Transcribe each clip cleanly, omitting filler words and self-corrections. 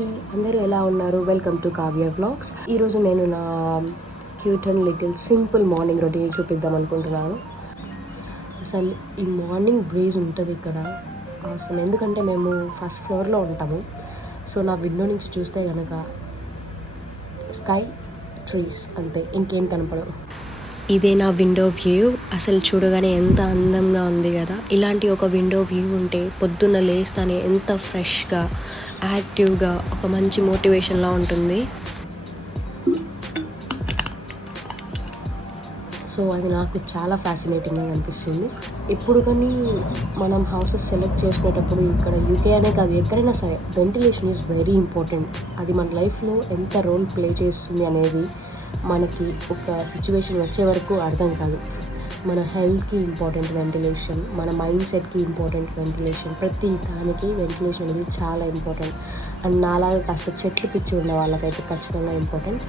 అందరికీ అందరూ ఎలా ఉన్నారు? Welcome to Kavya vlogs. ఈరోజు నేను నా cute and little simple morning routine చూపిద్దాం అనుకుంటున్నాను. అసలు ఈ మార్నింగ్ బ్రీజ్ ఉంటుంది ఇక్కడ అవసరం, ఎందుకంటే మేము ఫస్ట్ ఫ్లోర్లో ఉంటాము. సో నా విండో నుంచి చూస్తే కనుక స్కై, ట్రీస్ అంటే ఇంకేం కనపడవు. ఇదే నా విండో వ్యూ. అసలు చూడగానే ఎంత అందంగా ఉంది కదా. ఇలాంటి ఒక విండో వ్యూ ఉంటే పొద్దున్న లేస్తానే ఎంత ఫ్రెష్గా, యాక్టివ్గా, ఒక మంచి మోటివేషన్లా ఉంటుంది. సో అది నాకు చాలా ఫ్యాసినేటింగ్గా అనిపిస్తుంది. ఇప్పుడు కానీ మనం హౌసెస్ సెలెక్ట్ చేసుకునేటప్పుడు ఇక్కడ యూకే అనే కాదు, ఎక్కడైనా సరే వెంటిలేషన్ ఈజ్ వెరీ ఇంపార్టెంట్. అది మన లైఫ్లో ఎంత రోల్ ప్లే చేస్తుంది అనేది మనకి ఒక సిచ్యువేషన్ వచ్చే వరకు అర్థం కాదు. మన హెల్త్కి ఇంపార్టెంట్ వెంటిలేషన్, మన మైండ్ సెట్కి ఇంపార్టెంట్ వెంటిలేషన్, ప్రతి దానికి వెంటిలేషన్ అనేది చాలా ఇంపార్టెంట్. అండ్ నాలాగా కాస్త చెట్లు పిచ్చి ఉన్న వాళ్ళకైతే ఖచ్చితంగా ఇంపార్టెంట్.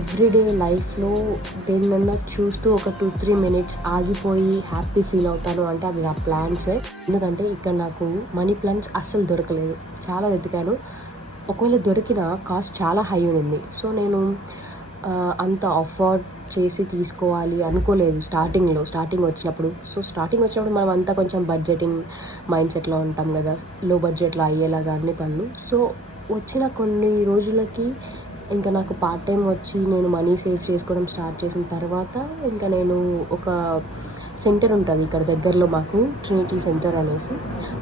ఎవ్రీడే లైఫ్లో దేన్నన్నా చూస్తూ ఒక 2-3 మినిట్స్ ఆగిపోయి హ్యాపీ ఫీల్ అవుతాను అంటే అది నా ప్లాంట్సే. ఎందుకంటే ఇక్కడ నాకు మనీ ప్లాంట్స్ అస్సలు దొరకలేదు, చాలా వెతికాను. ఒకవేళ దొరికిన కాస్ట్ చాలా హై ఉంది. సో నేను అంత అఫోర్డ్ చేసి తీసుకోవాలి అనుకోలేదు స్టార్టింగ్ వచ్చినప్పుడు. సో స్టార్టింగ్ వచ్చినప్పుడు మనం అంతా కొంచెం బడ్జెటింగ్ మైండ్ సెట్లో ఉంటాం కదా, లో బడ్జెట్లో అయ్యేలాగా అన్ని పనులు. సో వచ్చిన కొన్ని రోజులకి ఇంకా నాకు పార్ట్ టైం వచ్చి నేను మనీ సేవ్ చేసుకోవడం స్టార్ట్ చేసిన తర్వాత ఇంకా నేను ఒక సెంటర్ ఉంటుంది ఇక్కడ దగ్గరలో మాకు, ట్రినిటీ సెంటర్ అనేసి.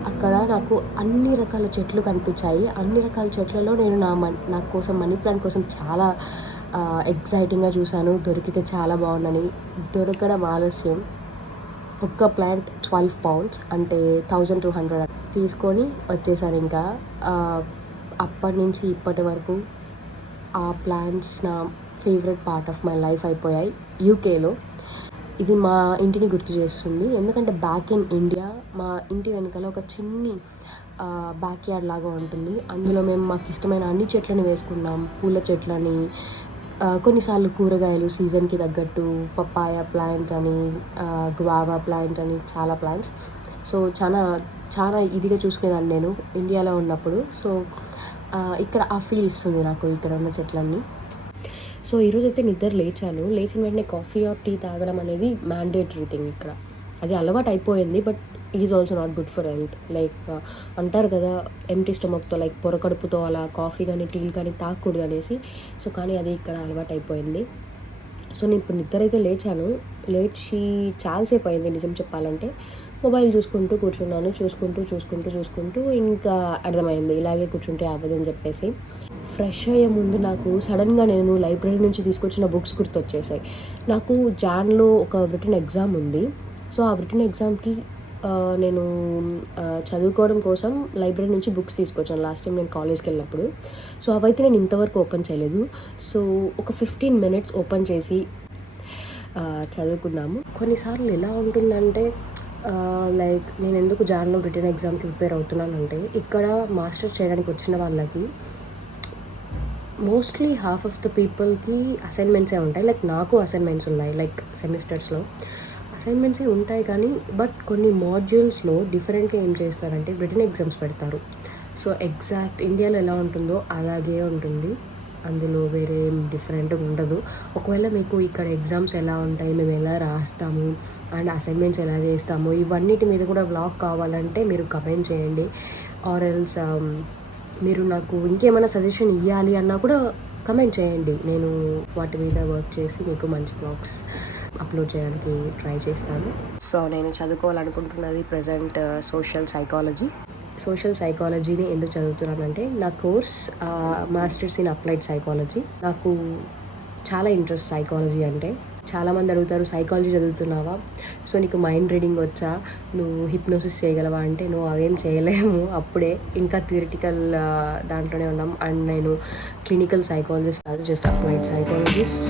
అక్కడ నాకు అన్ని రకాల చెట్లు కనిపించాయి. అన్ని రకాల చెట్లలో నేను నా కోసం మనీ ప్లాంట్ కోసం చాలా ఎగ్జైటింగ్గా చూశాను. దొరికితే చాలా బాగుందని. దొరకడం ఆలస్యం. ఒక్క ప్లాంట్ 12 పౌండ్స్ అంటే 1200 తీసుకొని వచ్చేసాను. ఇంకా అప్పటి నుంచి ఇప్పటి వరకు ఆ ప్లాంట్స్ నా favourite part of my life అయిపోయాయి యూకేలో. ఇది మా ఇంటిని గుర్తు చేస్తుంది. ఎందుకంటే బ్యాక్ ఇన్ ఇండియా మా ఇంటి వెనకాల ఒక చిన్ని బ్యాక్ యార్డ్ లాగా ఉంటుంది. అందులో మేము మాకు ఇష్టమైన అన్ని చెట్లని వేసుకున్నాం. పూల చెట్లని, కొన్నిసార్లు కూరగాయలు సీజన్కి తగ్గట్టు పప్పాయ ప్లాంట్ అని, గువావా ప్లాంట్ అని, చాలా ప్లాంట్స్. సో చాలా ఇదిగా చూసుకునేదాన్ని నేను ఇండియాలో ఉన్నప్పుడు. సో ఇక్కడ ఆ ఫీల్ ఇస్తుంది నాకు ఇక్కడ ఉన్న చెట్లన్నీ. సో ఈరోజు అయితే నిద్ర లేచాను. లేచిన వెంటనే కాఫీ ఆర్ టీ తాగడం అనేది మ్యాండేటరీ థింగ్ ఇక్కడ. అది అలవాటు అయిపోయింది. But it is also not good for health. Like అంటారు కదా, ఎంటీ స్టమక్తో లైక్ పొరకడుపుతో అలా కాఫీ కానీ టీలు కానీ తాగకూడదు అనేసి. సో కానీ అది ఇక్కడ అలవాటు అయిపోయింది. సో నేను ఇప్పుడు నిద్ర అయితే లేచి చాలాసేపు అయింది నిజం చెప్పాలంటే. మొబైల్ చూసుకుంటూ కూర్చున్నాను. చూసుకుంటూ ఇంకా అర్థమైంది ఇలాగే కూర్చుంటే అవ్వదని చెప్పేసి. ఫ్రెష్ అయ్యే ముందు నాకు సడన్గా నేను లైబ్రరీ నుంచి తీసుకొచ్చిన బుక్స్ గుర్తొచ్చేసాయి. నాకు జాన్లో ఒక రిటన్ ఎగ్జామ్ ఉంది. సో ఆ రిటన్ ఎగ్జామ్కి నేను చదువుకోవడం కోసం లైబ్రరీ నుంచి బుక్స్ తీసుకొచ్చాను లాస్ట్ టైం నేను కాలేజ్కి వెళ్ళినప్పుడు. సో అవైతే నేను ఇంతవరకు ఓపెన్ చేయలేదు. సో ఒక 15 మినిట్స్ ఓపెన్ చేసి చదువుకుందాము. కొన్నిసార్లు ఎలా ఉంటుందంటే లైక్ నేను ఎందుకు జాన్లో రిటన్ ఎగ్జామ్కి ప్రిపేర్ అవుతున్నానంటే, ఇక్కడ మాస్టర్స్ చేయడానికి వచ్చిన వాళ్ళకి మోస్ట్లీ హాఫ్ ఆఫ్ ద పీపుల్కి అసైన్మెంట్సే ఉంటాయి. లైక్ నాకు అసైన్మెంట్స్ ఉన్నాయి, లైక్ సెమిస్టర్స్లో అసైన్మెంట్సే ఉంటాయి. కానీ బట్ కొన్ని మాడ్యూల్స్లో డిఫరెంట్గా ఏం చేస్తారంటే రిటన్ ఎగ్జామ్స్ పెడతారు. సో ఎగ్జాక్ట్ ఇండియాలో ఎలా ఉంటుందో అలాగే ఉంటుంది, అందులో వేరే ఏం డిఫరెంట్గా ఉండదు. ఒకవేళ మీకు ఇక్కడ ఎగ్జామ్స్ ఎలా ఉంటాయి, మేము ఎలా రాస్తాము అండ్ అసైన్మెంట్స్ ఎలా చేస్తాము, ఇవన్నిటి మీద కూడా వ్లాగ్ కావాలంటే మీరు కమెంట్ చేయండి. ఆర్ ఎల్స్ మీరు నాకు ఇంకేమైనా సజెషన్ ఇవ్వాలి అన్నా కూడా కమెంట్ చేయండి. నేను వాటి మీద వర్క్ చేసి మీకు మంచి వ్లాగ్స్ అప్లోడ్ చేయడానికి ట్రై చేస్తాను. సో నేను చదువుకోవాలనుకుంటున్నది ప్రజెంట్ సోషల్ సైకాలజీని ఎందుకు చదువుతున్నానంటే, నా course masters in applied psychology. నాకు చాలా ఇంట్రెస్ట్ సైకాలజీ అంటే. చాలామంది అడుగుతారు సైకాలజీ చదువుతున్నావా, సో నీకు మైండ్ రీడింగ్ వచ్చా, నువ్వు హిప్నోసిస్ చేయగలవా అంటే నువ్వు అవేం చేయలేము, అప్పుడే ఇంకా థియరిటికల్ దాంట్లోనే ఉన్నాం. అండ్ నేను క్లినికల్ సైకాలజిస్ట్ కాదు, జస్ట్ అప్లైడ్ సైకాలజిస్ట్.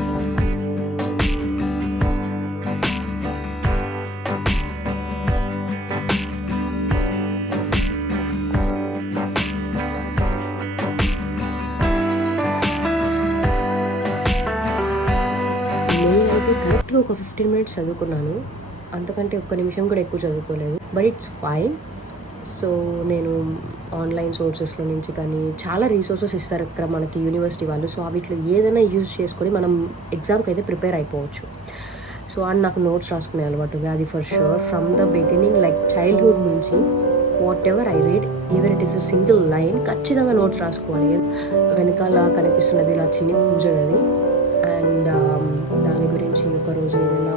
కరెక్ట్గా ఒక 15 మినిట్స్ చదువుకున్నాను, అంతకంటే ఒక్క నిమిషం కూడా ఎక్కువ చదువుకోలేదు. But it's fine. సో నేను ఆన్లైన్ సోర్సెస్లో నుంచి కానీ చాలా రీసోర్సెస్ ఇస్తారు ఇక్కడ మనకి యూనివర్సిటీ వాళ్ళు. సో వీటిలో ఏదైనా యూజ్ చేసుకొని మనం ఎగ్జామ్కి అయితే ప్రిపేర్ అయిపోవచ్చు. సో అండ్ నాకు నోట్స్ రాసుకునే అలవాటు ఉంది, అది for sure. From the beginning like childhood నుంచి whatever I read, even it is a single line, ఖచ్చితంగా నోట్స్ రాసుకోవాలి. వెనకాల కనిపిస్తున్నది నా చిన్ని పూజ గది. అండ్ దాని గురించి ఒకరోజు ఏదైనా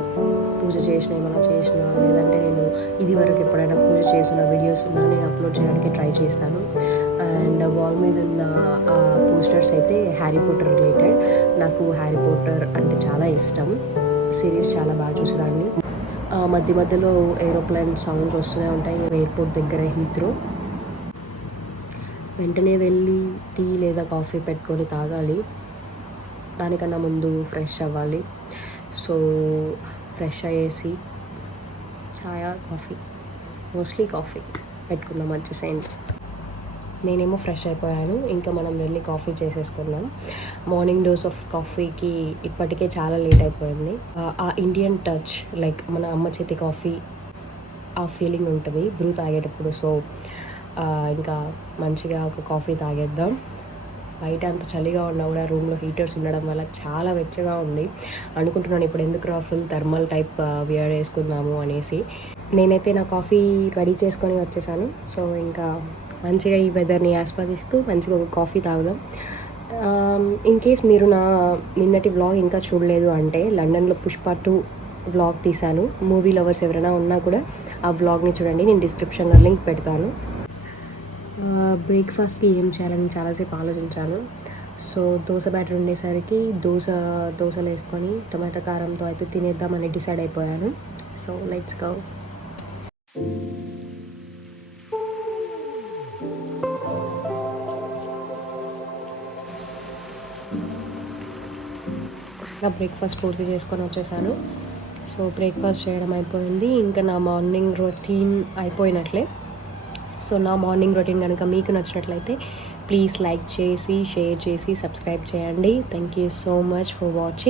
పూజ చేసినా, ఏమైనా చేసినా, లేదంటే నేను ఇది వరకు ఎప్పుడైనా పూజ చేసిన వీడియోస్ ఉన్నా నేను అప్లోడ్ చేయడానికి ట్రై చేస్తాను. అండ్ వాల్ మీద ఉన్న పోస్టర్స్ అయితే హ్యారీ పాటర్ రిలేటెడ్. నాకు హ్యారీ పాటర్ అంటే చాలా ఇష్టం, సిరీస్ చాలా బాగా చూసేదాన్ని. మధ్య మధ్యలో ఏరోప్లేన్ సౌండ్స్ వస్తూనే ఉంటాయి ఎయిర్పోర్ట్ దగ్గర హీత్రో. వెంటనే వెళ్ళి టీ లేదా కాఫీ పెట్టుకొని తాగాలి, దానికన్నా ముందు ఫ్రెష్ అవ్వాలి. సో ఫ్రెష్ అయ్యేసి ఛాయ్ కాఫీ, మోస్ట్లీ కాఫీ పెట్టుకుందాం మంచి సెంట్. నేనేమో ఫ్రెష్ అయిపోయాను, ఇంకా మనం వెళ్ళి కాఫీ చేసేసుకుందాం. మార్నింగ్ డోస్ ఆఫ్ కాఫీకి ఇప్పటికే చాలా లేట్ అయిపోయింది. ఆ ఇండియన్ టచ్, లైక్ మన అమ్మ చేతి కాఫీ ఆ ఫీలింగ్ ఉంటుంది బ్రూ తాగేటప్పుడు. సో ఇంకా మంచిగా ఒక కాఫీ తాగేద్దాం. బయట అంత చలిగా ఉన్నా కూడా రూమ్లో హీటర్స్ ఉండడం వల్ల చాలా వెచ్చగా ఉంది. అనుకుంటున్నాను ఇప్పుడు ఎందుకు ఫుల్ థర్మల్ టైప్ వియర్ వేసుకుందాము అనేసి. నేనైతే నా కాఫీ రెడీ చేసుకొని వచ్చేసాను. సో ఇంకా మంచిగా ఈ వెదర్ని ఆస్వాదిస్తూ మంచిగా ఒక కాఫీ తాగుదాం. ఇన్ కేస్ మీరు నా నిన్నటి వ్లాగ్ ఇంకా చూడలేదు అంటే లండన్లో పుష్ప 2 వ్లాగ్ తీశాను. మూవీ లవర్స్ ఎవరైనా ఉన్నా కూడా ఆ వ్లాగ్ని చూడండి, నేను డిస్క్రిప్షన్లో లింక్ పెడతాను. బ్రేక్ఫాస్ట్కి ఏం చేయాలని చాలాసేపు ఆలోచించాను. సో దోశ బ్యాటర్ ఉండేసరికి దోశలు వేసుకొని టొమాటో కారంతో అయితే తినేద్దామని డిసైడ్ అయిపోయాను. So let's go. బ్రేక్ఫాస్ట్ పూర్తి చేసుకొని వచ్చేసాను. సో బ్రేక్ఫాస్ట్ చేయడం అయిపోయింది, ఇంకా నా మార్నింగ్ రొటీన్ అయిపోయినట్లే. సో నా మార్నింగ్ రొటీన్ కనుక మీకు నచ్చినట్లయితే ప్లీజ్ లైక్ చేసి, షేర్ చేసి, సబ్స్క్రైబ్ చేయండి. Thank you so much for watching.